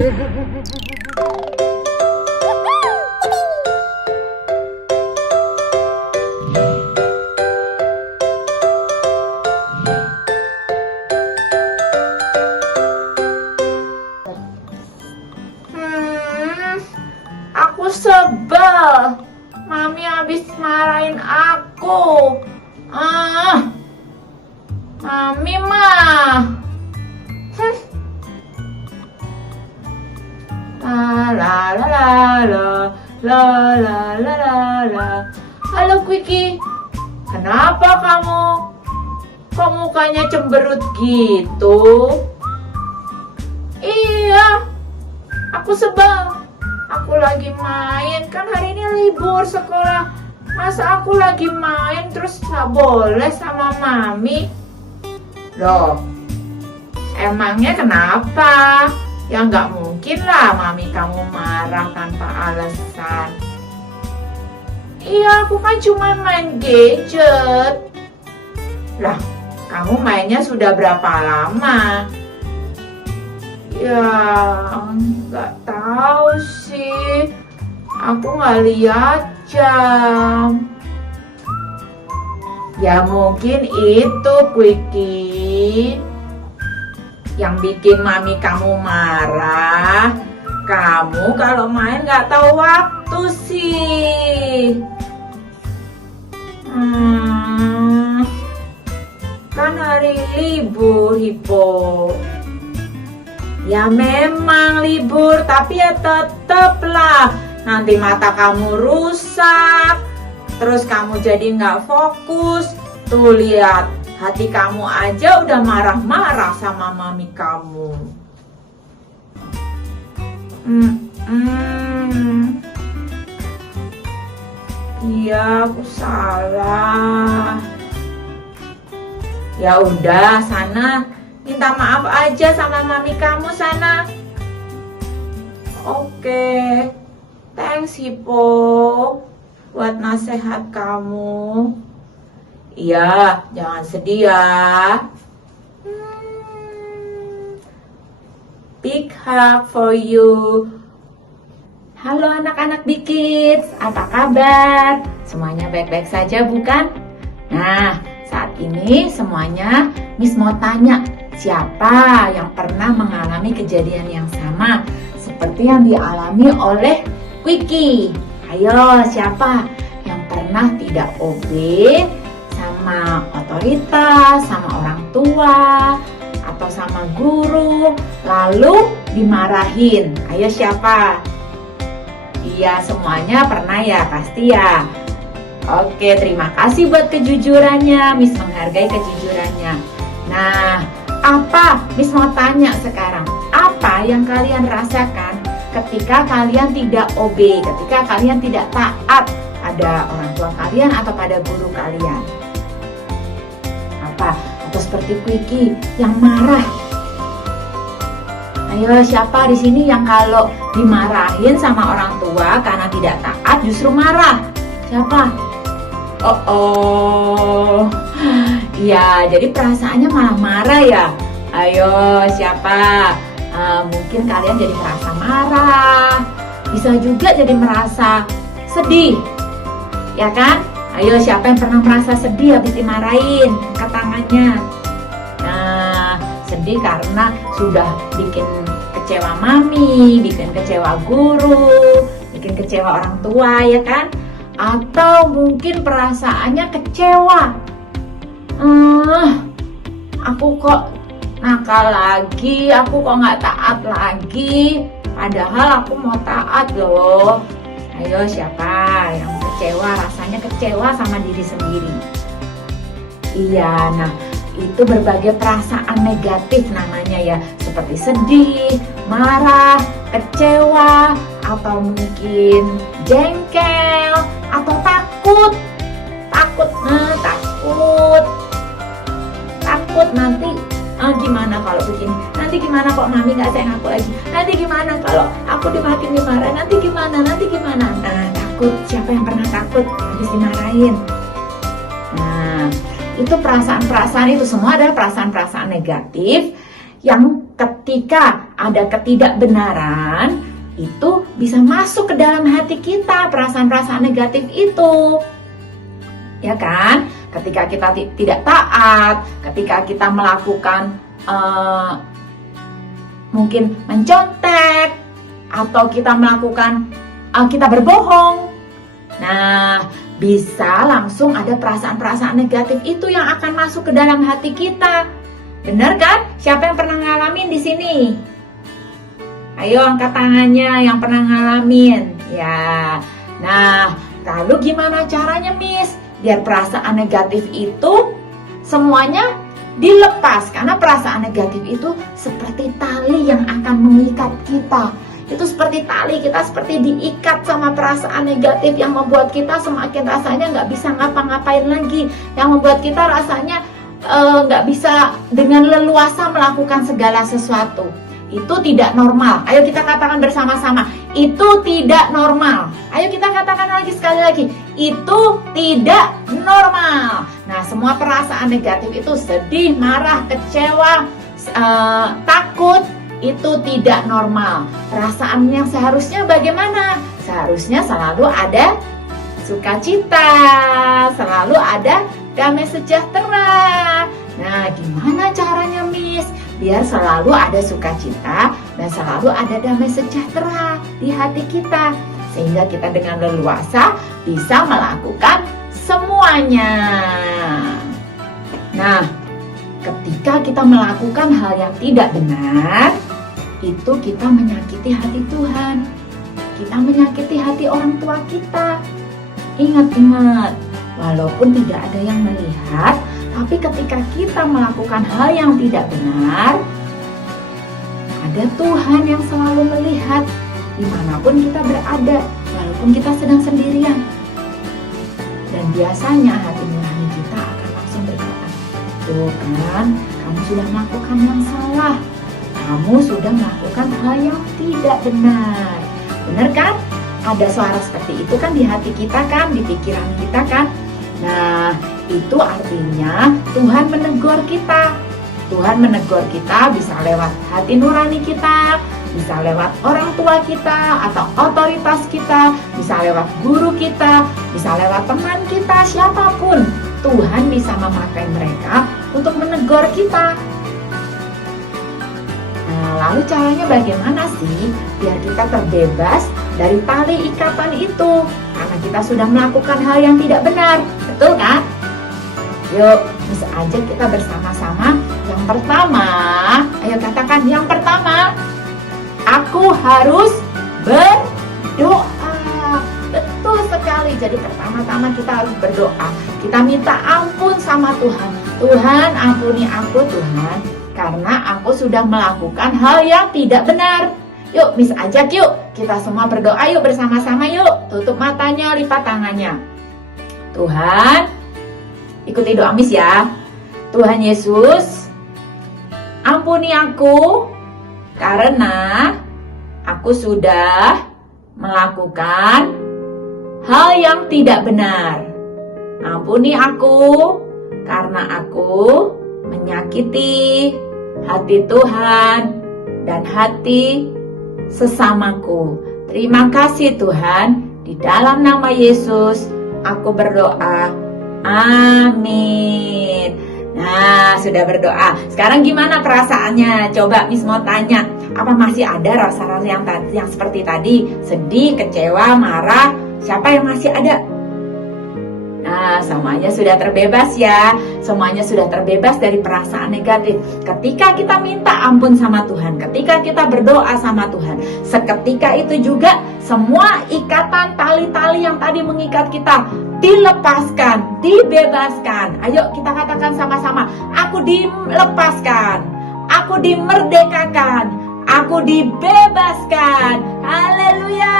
Aku sebel. Mami habis marahin aku. Mami mah. La la la la la la la la la. Halo Quickie, kenapa kamu? Kok mukanya cemberut gitu? Iya, aku sebel. Aku lagi main, kan hari ini libur sekolah. Masa aku lagi main terus gak boleh sama mami? Loh, emangnya kenapa? Ya gak mungkin lah mami kamu marah tanpa alasan. Iya, aku kan cuma main gadget. Lah, kamu mainnya sudah berapa lama? Ya, nggak tahu sih. Aku nggak lihat jam. Ya mungkin itu Quickie yang bikin mami kamu marah. Kamu kalau main nggak tahu waktu sih. Kan hari libur, Hippo. Ya memang libur, tapi ya tetaplah nanti mata kamu rusak, terus kamu jadi nggak fokus. Tuh lihat, hati kamu aja udah marah-marah sama mami kamu. Iya, aku salah. Ya udah, sana minta maaf aja sama mami kamu sana. Oke, thanks Hippo buat nasihat kamu. Iya, jangan sedih ya. Big hug for you. Halo anak-anak Big Kids, apa kabar? Semuanya baik-baik saja bukan? Nah, saat ini semuanya Miss mau tanya, siapa yang pernah mengalami kejadian yang sama seperti yang dialami oleh Quickie? Ayo, siapa yang pernah tidak obey sama otoritas, sama orang tua, atau sama guru, lalu dimarahin? Ayo siapa? Iya, semuanya pernah ya, pasti ya. Oke, terima kasih buat kejujurannya. Miss menghargai kejujurannya. Nah, apa? Miss mau tanya sekarang. Apa yang kalian rasakan ketika kalian tidak obey, ketika kalian tidak taat pada orang tua kalian atau pada guru kalian? Apa? Atau seperti Quickie yang marah? Ayo, siapa di sini yang kalau dimarahin sama orang tua karena tidak taat justru marah? Siapa? Ya, jadi perasaannya malah marah ya. Ayo, siapa? Mungkin kalian jadi merasa marah, bisa juga jadi merasa sedih, ya kan? Ayo, siapa yang pernah merasa sedih habis dimarahin? Angkat tangannya. Nah, sedih karena sudah bikin kecewa mami, bikin kecewa guru, bikin kecewa orang tua, ya kan? Atau mungkin perasaannya kecewa. Aku kok nakal lagi, aku kok nggak taat lagi, padahal aku mau taat loh. Ayo, siapa yang kecewa, rasanya kecewa sama diri sendiri? Iya, nah itu berbagai perasaan negatif namanya ya, seperti sedih, marah, kecewa, atau mungkin jengkel, atau takut nanti gimana kalau begini, nanti gimana kok mami gak sayang aku lagi, nanti gimana kalau aku dimakin dimarahin, nanti gimana. Nah, takut. Siapa yang pernah takut habis dimarahin? Nah, itu perasaan-perasaan itu semua adalah perasaan-perasaan negatif yang ketika ada ketidakbenaran, itu bisa masuk ke dalam hati kita, perasaan-perasaan negatif itu. Ya kan? Ketika kita tidak taat, ketika kita melakukan mungkin mencontek, atau kita melakukan kita berbohong. Nah, bisa langsung ada perasaan-perasaan negatif itu yang akan masuk ke dalam hati kita. Benar kan? Siapa yang pernah ngalamin di sini? Ayo angkat tangannya yang pernah ngalamin. Ya. Nah, lalu gimana caranya, Miss? Biar perasaan negatif itu semuanya dilepas. Karena perasaan negatif itu seperti tali yang akan mengikat kita. Itu seperti tali, kita seperti diikat sama perasaan negatif yang membuat kita semakin rasanya nggak bisa ngapa-ngapain lagi. Yang membuat kita rasanya nggak bisa dengan leluasa melakukan segala sesuatu. Itu tidak normal. Ayo kita katakan bersama-sama, itu tidak normal. Ayo kita katakan lagi sekali lagi, itu tidak normal. Nah, semua perasaan negatif itu sedih, marah, kecewa, takut, itu tidak normal. Perasaan yang seharusnya bagaimana? Seharusnya selalu ada sukacita, selalu ada damai sejahtera. Nah, gimana caranya, Miss? Biar selalu ada sukacita dan selalu ada damai sejahtera di hati kita, sehingga kita dengan leluasa bisa melakukan semuanya. Nah, ketika kita melakukan hal yang tidak benar, itu kita menyakiti hati Tuhan. Kita menyakiti hati orang tua kita. Ingat-ingat, walaupun tidak ada yang melihat, tapi ketika kita melakukan hal yang tidak benar, ada Tuhan yang selalu melihat dimanapun kita berada, walaupun kita sedang sendirian. Dan biasanya hati nurani kita akan langsung berkata, tuh kan, kamu sudah melakukan yang salah, kamu sudah melakukan hal yang tidak benar. Benar kan? Ada suara seperti itu kan di hati kita kan, di pikiran kita kan. Nah, itu artinya Tuhan menegur kita. Tuhan menegur kita bisa lewat hati nurani kita, bisa lewat orang tua kita atau otoritas kita, bisa lewat guru kita, bisa lewat teman kita, siapapun. Tuhan bisa memakai mereka untuk menegur kita. Nah, lalu caranya bagaimana sih biar kita terbebas dari tali ikatan itu? Karena kita sudah melakukan hal yang tidak benar, betul kan? Yuk, bisa aja kita bersama-sama. Yang pertama, ayo katakan yang pertama, aku harus berdoa. Betul sekali, jadi pertama-tama kita harus berdoa. Kita minta ampun sama Tuhan. Tuhan, ampuni aku Tuhan, karena aku sudah melakukan hal yang tidak benar. Yuk, bisa ajak yuk, kita semua berdoa yuk bersama-sama yuk. Tutup matanya, lipat tangannya. Tuhan, ikuti doa Miss ya. Tuhan Yesus, ampuni aku karena aku sudah melakukan hal yang tidak benar. Ampuni aku karena aku menyakiti hati Tuhan dan hati sesamaku. Terima kasih Tuhan, di dalam nama Yesus aku berdoa. Amin. Nah, sudah berdoa. Sekarang gimana perasaannya? Coba Miss mau tanya, apa masih ada rasa-rasa yang seperti tadi? Sedih, kecewa, marah? Siapa yang masih ada? Nah, semuanya sudah terbebas ya. Semuanya sudah terbebas dari perasaan negatif. Ketika kita minta ampun sama Tuhan, ketika kita berdoa sama Tuhan, seketika itu juga semua ikatan tali-tali yang tadi mengikat kita dilepaskan, dibebaskan. Ayo kita katakan sama-sama, aku dilepaskan, aku dimerdekakan, aku dibebaskan. Haleluya.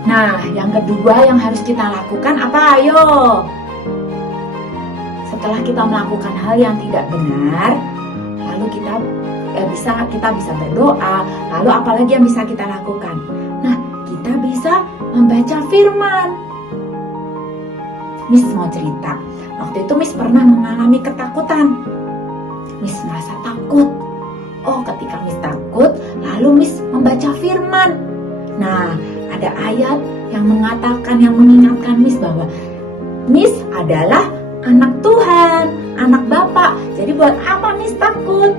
Nah, yang kedua yang harus kita lakukan apa? Ayo. Setelah kita melakukan hal yang tidak benar, lalu kita bisa berdoa. Lalu apalagi yang bisa kita lakukan? Nah, kita bisa membaca firman. Miss mau cerita. Waktu itu Miss pernah mengalami ketakutan. Miss merasa takut. Oh, ketika Miss takut, firman. Nah, ada ayat yang mengatakan, yang mengingatkan Miss bahwa Miss adalah anak Tuhan, anak Bapak. Jadi buat apa Miss takut?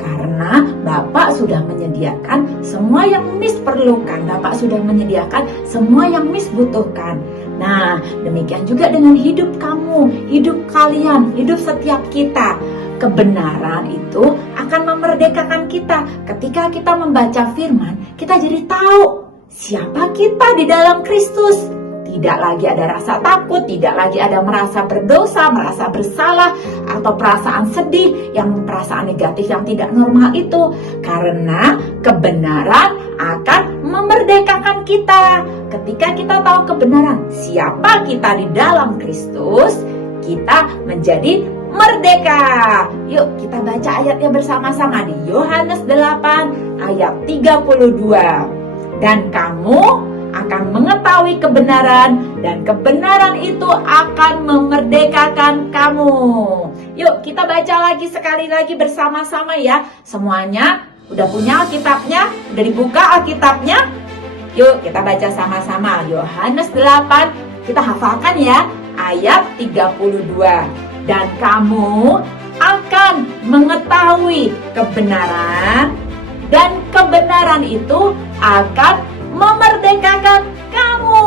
Karena Bapak sudah menyediakan semua yang Miss perlukan. Bapak sudah menyediakan semua yang Miss butuhkan. Nah, demikian juga dengan hidup kamu, hidup kalian, hidup setiap kita. Kebenaran itu akan memerdekakan kita. Ketika kita membaca firman, kita jadi tahu siapa kita di dalam Kristus. Tidak lagi ada rasa takut, tidak lagi ada merasa berdosa, merasa bersalah, atau perasaan sedih, yang perasaan negatif yang tidak normal itu. Karena kebenaran akan memerdekakan kita. Ketika kita tahu kebenaran, siapa kita di dalam Kristus, kita menjadi merdeka. Yuk kita baca ayatnya bersama-sama di Yohanes 8 ayat 32. Dan kamu akan mengetahui kebenaran, dan kebenaran itu akan memerdekakan kamu. Yuk kita baca lagi sekali lagi bersama-sama ya. Semuanya udah punya Alkitabnya? Udah dibuka Alkitabnya? Yuk kita baca sama-sama Yohanes 8. Kita hafalkan ya, ayat 32. Dan kamu akan mengetahui kebenaran, dan kebenaran itu akan memerdekakan kamu.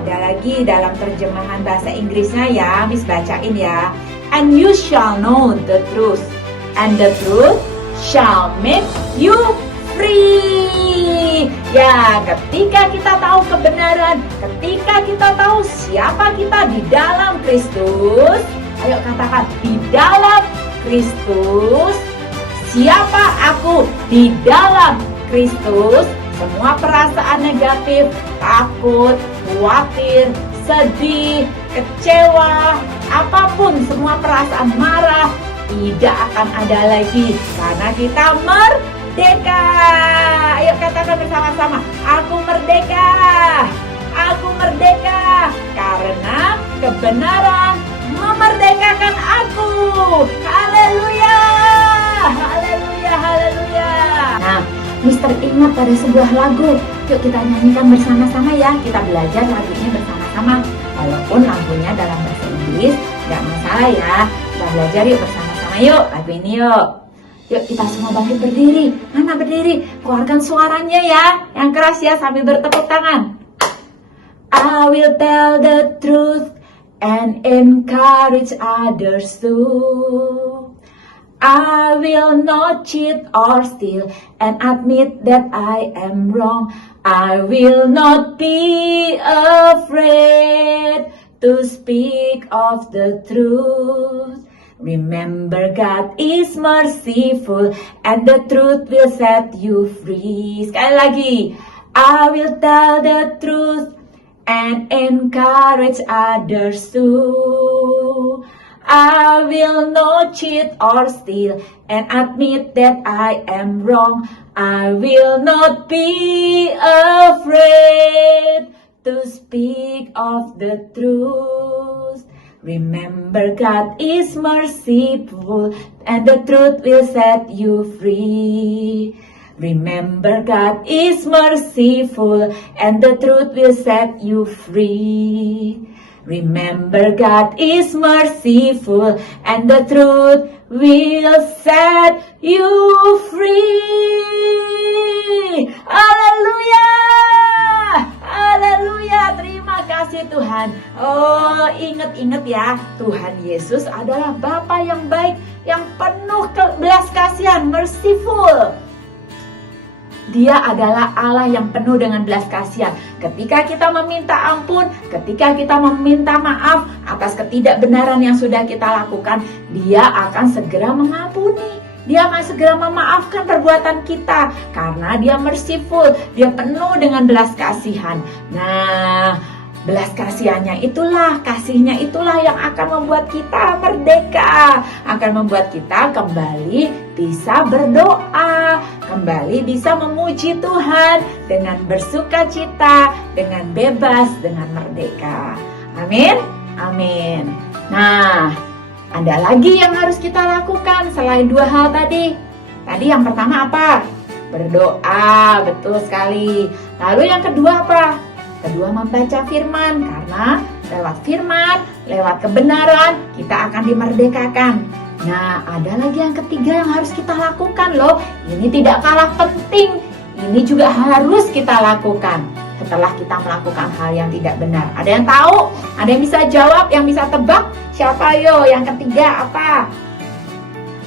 Ada lagi dalam terjemahan bahasa Inggrisnya ya, Miss bacain ya. And you shall know the truth, and the truth shall make you free. Ya, ketika kita tahu kebenaran, ketika kita tahu siapa kita di dalam Kristus, ayo katakan, di dalam Kristus. Siapa aku di dalam Kristus? Semua perasaan negatif, takut, khawatir, sedih, kecewa, apapun, semua perasaan marah tidak akan ada lagi karena kita merdeka. Ayo katakan bersama-sama, aku merdeka. Aku merdeka karena kebenaran memerdekakan aku. Haleluya. Haleluya, haleluya. Nah, Mister ingat pada sebuah lagu. Yuk kita nyanyikan bersama-sama ya. Kita belajar lagunya bersama-sama. Walaupun lagunya dalam bahasa Inggris, gak masalah ya. Kita belajar yuk bersama-sama yuk lagu ini yuk. Yuk kita semua bangkit berdiri. Mana berdiri? Keluarkan suaranya ya, yang keras ya sambil bertepuk tangan. I will tell the truth and encourage others too. I will not cheat or steal and admit that I am wrong. I will not be afraid to speak of the truth. Remember, God is merciful and the truth will set you free. Sekali lagi. I will tell the truth and encourage others too. I will not cheat or steal and admit that I am wrong. I will not be afraid to speak of the truth. Remember, God is merciful and the truth will set you free. Remember, God is merciful and the truth will set you free. Remember, God is merciful and the truth will set you free. Haleluya. Haleluya. Terima kasih Tuhan. Oh, ingat-ingat ya, Tuhan Yesus adalah Bapa yang baik, yang penuh belas kasihan, merciful. Dia adalah Allah yang penuh dengan belas kasihan. Ketika kita meminta ampun, ketika kita meminta maaf atas ketidakbenaran yang sudah kita lakukan, Dia akan segera mengampuni. Dia akan segera memaafkan perbuatan kita karena Dia merciful, Dia penuh dengan belas kasihan. Nah, belas kasihannya itulah, kasihnya itulah yang akan membuat kita merdeka, akan membuat kita kembali bisa berdoa, kembali bisa memuji Tuhan dengan bersuka cita, dengan bebas, dengan merdeka. Amin, amin. Nah, ada lagi yang harus kita lakukan selain dua hal tadi. Tadi yang pertama apa? Berdoa, betul sekali. Lalu yang kedua apa? Kedua membaca firman, karena lewat firman, lewat kebenaran, kita akan dimerdekakan. Nah, ada lagi yang ketiga yang harus kita lakukan loh. Ini tidak kalah penting. Ini juga harus kita lakukan setelah kita melakukan hal yang tidak benar. Ada yang tahu? Ada yang bisa jawab? Yang bisa tebak? Siapa yo? Yang ketiga apa?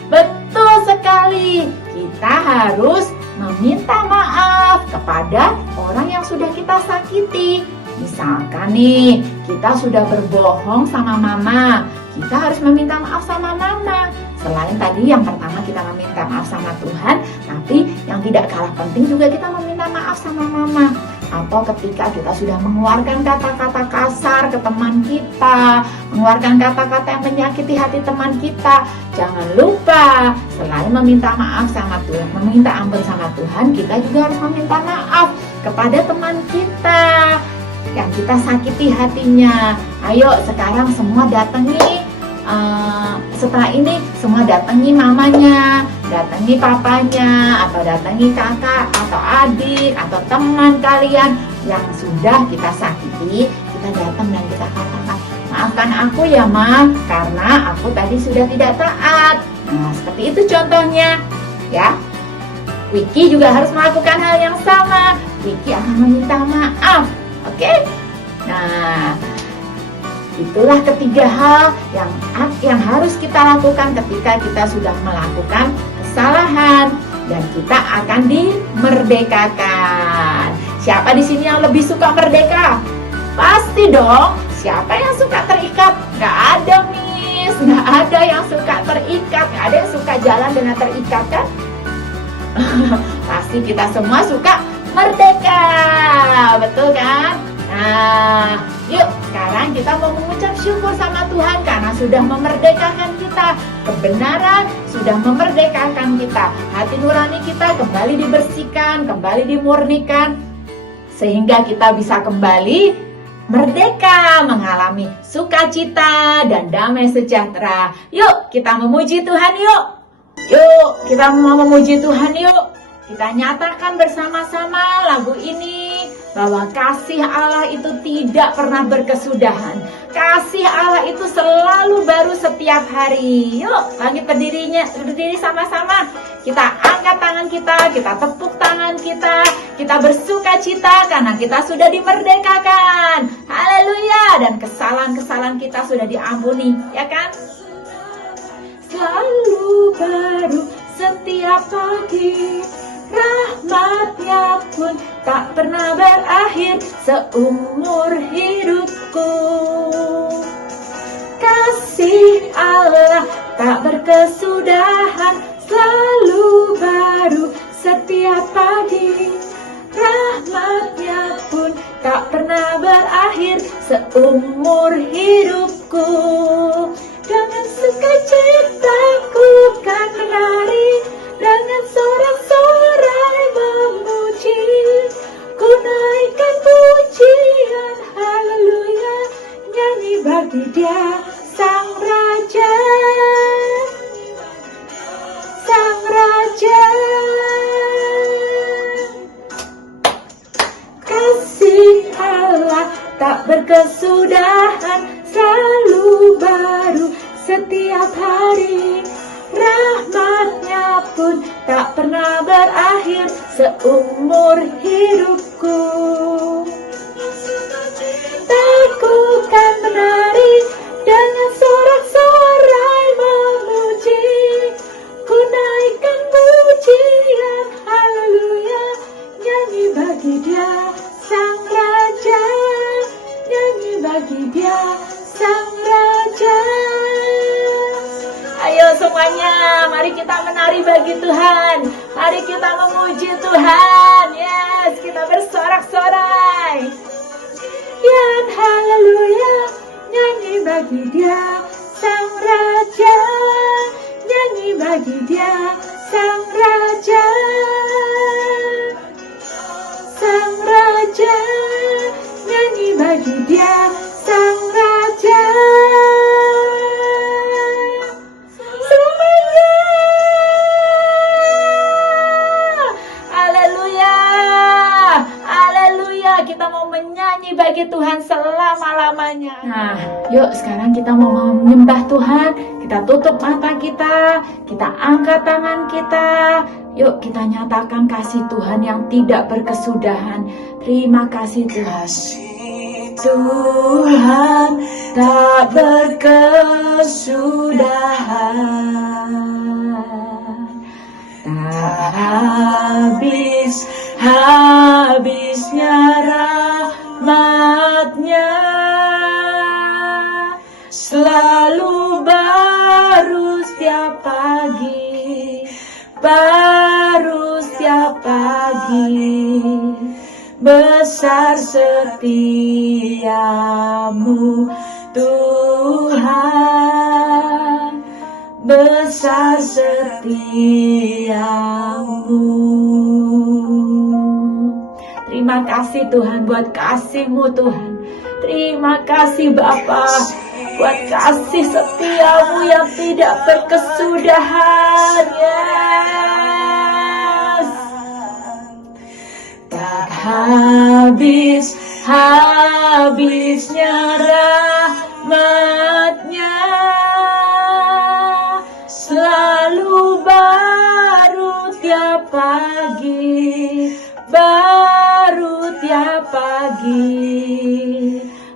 Betul sekali. Kita harus meminta maaf kepada orang yang sudah kita sakiti. Misalkan nih, kita sudah berbohong sama mama, kita harus meminta maaf sama mama. Selain tadi yang pertama kita meminta maaf sama Tuhan, tapi yang tidak kalah penting juga kita meminta maaf sama mama. Atau ketika kita sudah mengeluarkan kata-kata kasar ke teman kita, mengeluarkan kata-kata yang menyakiti hati teman kita, jangan lupa selain meminta maaf sama Tuhan, meminta ampun sama Tuhan, kita juga harus meminta maaf kepada teman kita yang kita sakiti hatinya. Ayo sekarang semua datangi, setelah ini semua datangi mamanya, datangi papanya, atau datangi kakak atau adik atau teman kalian yang sudah kita sakiti. Kita datang dan kita katakan, maafkan aku ya Ma, karena aku tadi sudah tidak taat. Nah seperti itu contohnya ya. Wiki juga harus melakukan hal yang sama. Wiki akan meminta maaf. Oke? Nah, itulah ketiga hal yang harus kita lakukan ketika kita sudah melakukan kesalahan dan kita akan dimerdekakan. Siapa di sini yang lebih suka merdeka? Pasti dong. Siapa yang suka terikat? Gak ada, Miss. Gak ada yang suka terikat. Gak ada yang suka jalan dengan terikat kan? Pasti kita semua suka merdeka. Betul kan? Nah, yuk sekarang kita mau mengucap syukur sama Tuhan karena sudah memerdekakan kita. Kebenaran sudah memerdekakan kita. Hati nurani kita kembali dibersihkan, kembali dimurnikan, sehingga kita bisa kembali merdeka, mengalami sukacita dan damai sejahtera. Yuk kita memuji Tuhan yuk. Yuk kita mau memuji Tuhan yuk. Kita nyatakan bersama-sama lagu ini bahwa kasih Allah itu tidak pernah berkesudahan. Kasih Allah itu selalu baru setiap hari. Yuk, bangkit berdiri sama-sama. Kita angkat tangan kita tepuk tangan kita bersuka cita karena kita sudah dimerdekakan. Haleluya, dan kesalahan-kesalahan kita sudah diampuni, ya kan? Selalu baru setiap pagi, rahmat-Nya pun tak pernah berakhir seumur hidupku. Kasih Allah tak berkesudahan, selalu baru setiap pagi, rahmat-Nya pun tak pernah berakhir seumur hidupku. Dengan sukacita ku kan menari, dengan sorak-sorai memuji, ku naikkan pujian, haleluya, nyanyi bagi Dia Sang Raja, Sang Raja. Kasih Allah tak berkesudahan, selalu baru setiap hari, rahmat-Nya pun tak pernah berakhir seumur hidupku. Aku kan menari, dengan sorak-sorai memuji, ku naikkan pujian, haleluya, nyanyi bagi Dia Sang Raja, nyanyi bagi Dia Sang Raja. Ayo semuanya, mari kita menari bagi Tuhan. Mari kita memuji Tuhan. Yes, kita bersorak-sorai. Ya, haleluya, nyanyi bagi Dia Sang Raja, nyanyi bagi Dia Sang Raja, Sang Raja, nyanyi bagi Dia Sang Raja. nyanyi bagi Tuhan selama-lamanya. Nah, yuk sekarang kita mau menyembah Tuhan. Kita tutup mata kita angkat tangan kita. Yuk kita nyatakan kasih Tuhan yang tidak berkesudahan. Terima kasih Tuhan. Tuhan tak berkesudahan, tak habisnya rahmat-Nya, selalu baru setiap pagi, besar setiamu Tuhan, besar setiamu. Terima kasih Tuhan buat kasih-Mu Tuhan. Terima kasih Bapa buat kasih setiamu yang tidak berkesudahan. Yes. Tak habisnya rahmat-Nya, selalu baru tiap pagi,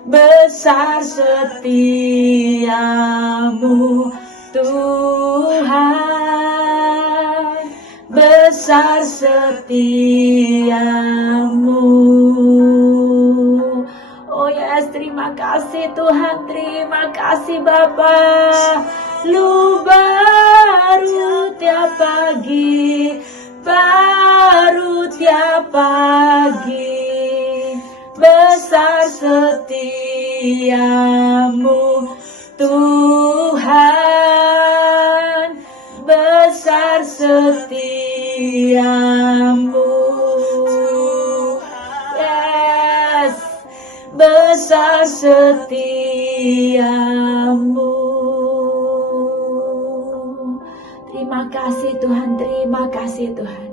besar setiamu Tuhan, besar setiamu. Oh yes, terima kasih Tuhan, terima kasih Bapa. Lu baru tiap pagi, besar setiamu Tuhan, besar setiamu. Yes, besar setiamu. Terima kasih Tuhan, terima kasih Tuhan.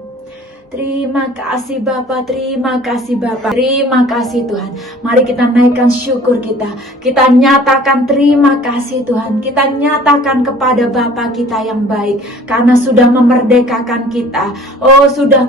Terima kasih Bapa, terima kasih Bapa, terima kasih Tuhan. Mari kita naikkan syukur kita. Kita nyatakan terima kasih Tuhan. Kita nyatakan kepada Bapa kita yang baik, karena sudah memerdekakan kita. Oh, sudah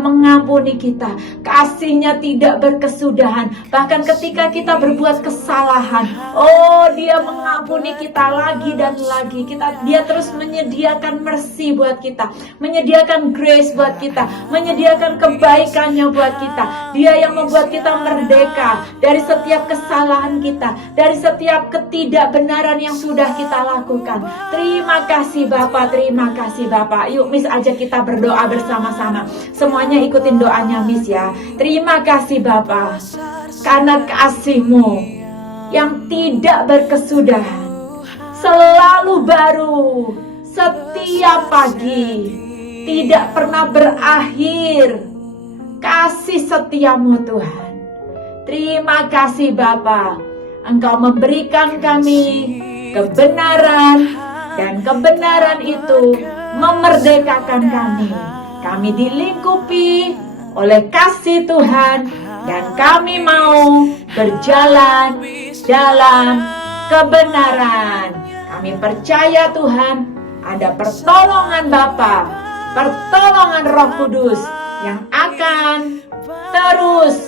mengampuni kita. Kasih-Nya tidak berkesudahan. Bahkan ketika kita berbuat kesalahan, oh Dia mengampuni kita lagi dan lagi. Dia terus menyediakan mercy buat kita, menyediakan grace buat kita, menyediakan kebaikannya buat kita. Dia yang membuat kita merdeka dari setiap kesalahan kita, dari setiap ketidakbenaran yang sudah kita lakukan. Terima kasih Bapa, terima kasih Bapa. Yuk Miss ajak kita berdoa bersama-sama. Semuanya ikutin doanya Miss ya. Terima kasih Bapa, karena kasih-Mu yang tidak berkesudahan, selalu baru setiap pagi, tidak pernah berakhir. Kasih setiamu Tuhan. Terima kasih Bapa, Engkau memberikan kami kebenaran, dan kebenaran itu memerdekakan kami. Kami dilingkupi oleh kasih Tuhan, dan kami mau berjalan dalam kebenaran. Kami percaya Tuhan, ada pertolongan Bapa, pertolongan Roh Kudus yang akan terus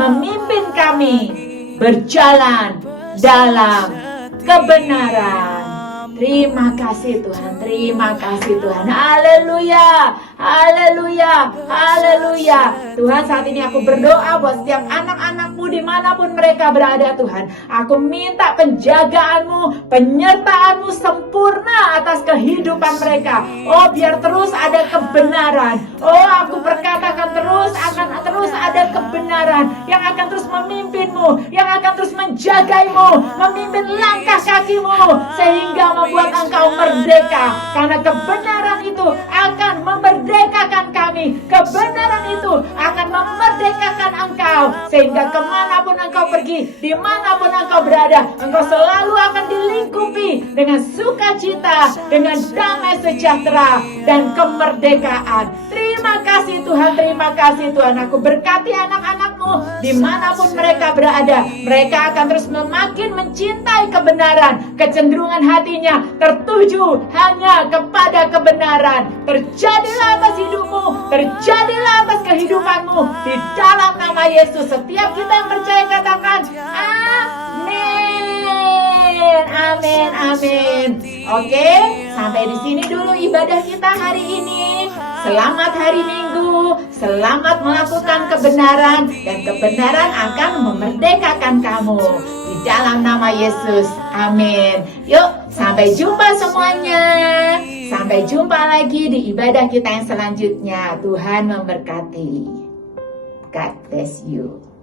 memimpin kami berjalan dalam kebenaran. Terima kasih Tuhan, terima kasih Tuhan. Haleluya, haleluya, haleluya. Tuhan, saat ini aku berdoa buat setiap anak-anak-Mu dimanapun mereka berada Tuhan. Aku minta penjagaan-Mu, penyertaan-Mu sempurna atas kehidupan mereka. Oh, biar terus ada kebenaran. Oh, aku berkatakan terus ada kebenaran yang akan terus memimpin-Mu, yang akan terus menjagai-Mu, memimpin langkah kaki-Mu, sehingga membuat Engkau merdeka. Karena kebenaran itu akan memerdekakan kami. Kebenaran itu akan memerdekakan Engkau, sehingga kemanapun Engkau pergi, dimanapun Engkau berada, Engkau selalu akan dilingkupi dengan sukacita, dengan damai sejahtera dan kemerdekaan. Terima kasih Tuhan, terima kasih Tuhan. Aku berkati anak-anak-Mu dimanapun mereka berada. Mereka akan terus semakin mencintai kebenaran. Kecenderungan hatinya tertuju hanya kepada kebenaran. Terjadilah atas hidupmu, terjadilah atas kehidupanmu di dalam nama Yesus. Setiap kita yang percaya katakan amin, amin, amin. Oke, sampai di sini dulu ibadah kita hari ini. Selamat hari Minggu, selamat melakukan kebenaran, dan kebenaran akan memerdekakan kamu di dalam nama Yesus. Amin. Yuk, sampai jumpa semuanya. Sampai jumpa lagi di ibadah kita yang selanjutnya. Tuhan memberkati. God bless you.